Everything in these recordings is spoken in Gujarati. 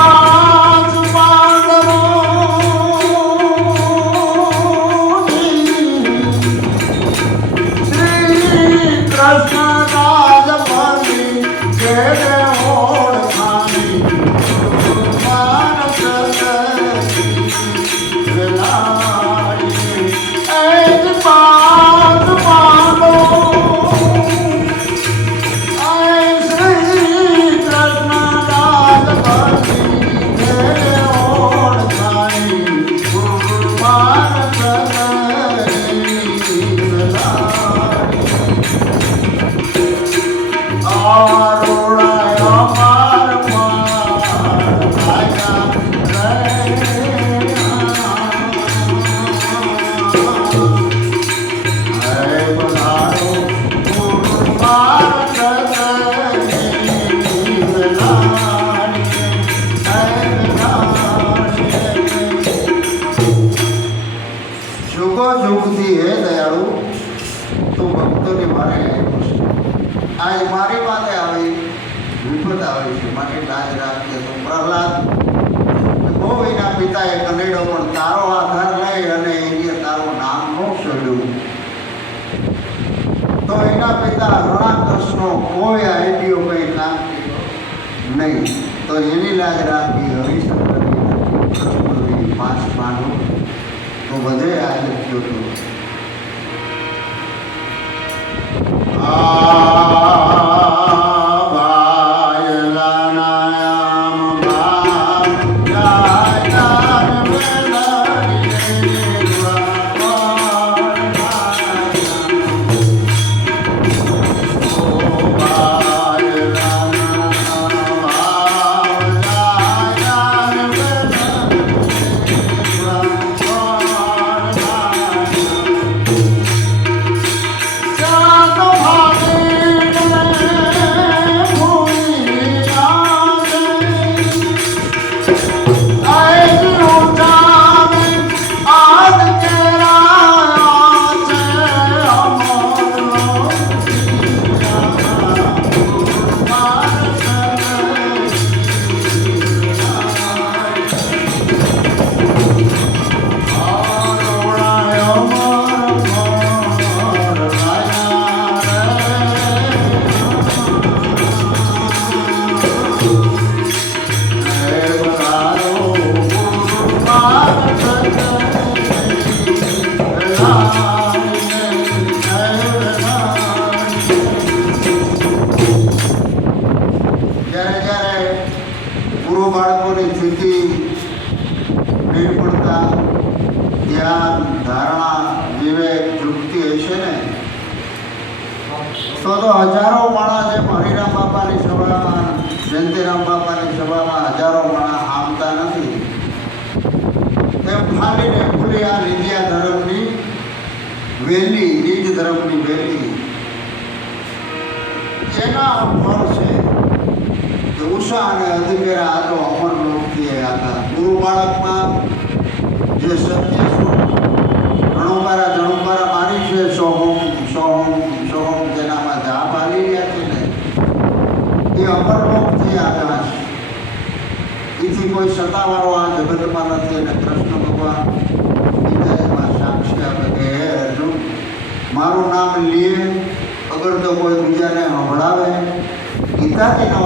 I'm જુગો જુગથી હે દયાળુ, તું ભક્તોને મારે આજ મારી પાસે આવી, વિપત આવી છે. માટે લાજ રાખીએ તો, પ્રહલાદ. બહુ પિતાએ કનેડો પણ તારો આધાર લઈ અને એને તારું નામ ન છોડ્યું તો એના પિતા રણાકૃષ્ણનો કોઈ આઈડિયો કંઈ કામ નહીં. તો એની લાજ રાખી હરિશંકર પાંચ માનું બધે આજે થયો હતો આ પૂર્વ બાળકોની સ્થિતિ નિર્ભરતા ધ્યાન, ધારણા, વિવેક યુક્તિ હશે ને? તો તો હજારો માણસ એમ હરિરામ બાપાની સભામાં, જયંતિરામ બાપાની સભામાં હજારો માણસ આમતા નથી. તેમ ખાલીને ખુલ્લી આ નિધિયા ધર્મની વેલી નિજ ધર્મની વેલી. એના ફળ છે કે ઉષા અને અધિકેરા આ તો અમર લોકથી હતા. ગુરુ બાળકમાં જે સત્ય સ્વરૂપ રણુમારા જણુમારા મારી છે, સોહમ સોહમ સોહમ તેનામાં જાપ આવી રહ્યા છે ને. એ અમર લોકથી આવ્યા છે એથી કોઈ સત્તાવાળો આ જગતમાં નથી અને કૃષ્ણ ભગવાન સાક્ષી આપે કે, હે અર્જુન, મારું નામ લીએ અગર તો કોઈ બીજાને સંભળાવે ગીતાજીનો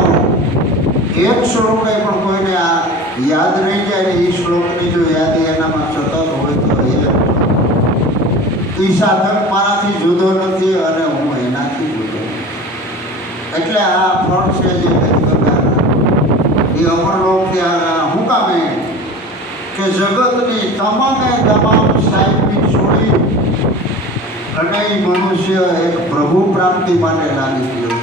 એક શ્લોક એ પણ કોઈને આ યાદ રહી જાય ને એ શ્લોકની જો યાદી એનામાં સતત હોય તો એ એ સાધક મારાથી જુદો નથી અને હું એનાથી જુદો એટલે આ ફળ છે જે એ અમરલોકથી આ હું કે જગતની તમામે તમામ સાહેબની છોડી અને મનુષ્ય એક પ્રભુ પ્રાપ્તિ માટે લાગી ગયો.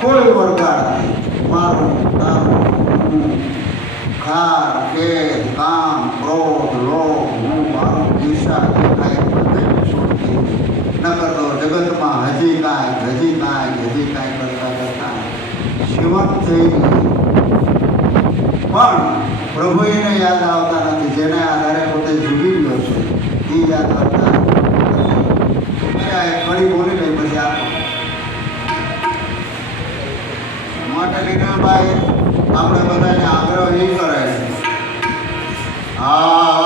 કોઈ વરગાડ નહીં. મારું તારું હું ખાર કે કામ ક્રોધ લો હું મારું ઈર્ષા નકર તો જગતમાં હજી કાંઈ હજી કાંઈ હજી કાંઈ કરતા કરતા શિવંત થઈ પણ પ્રભુને યાદ આવતા નથી જેને આધારે પોતે જીવી ગયો છે એ યાદ કરતા ફરી બોલી માટે રીનાભાઈ આપણે બધાને આગ્રહ એ કરે છે. હા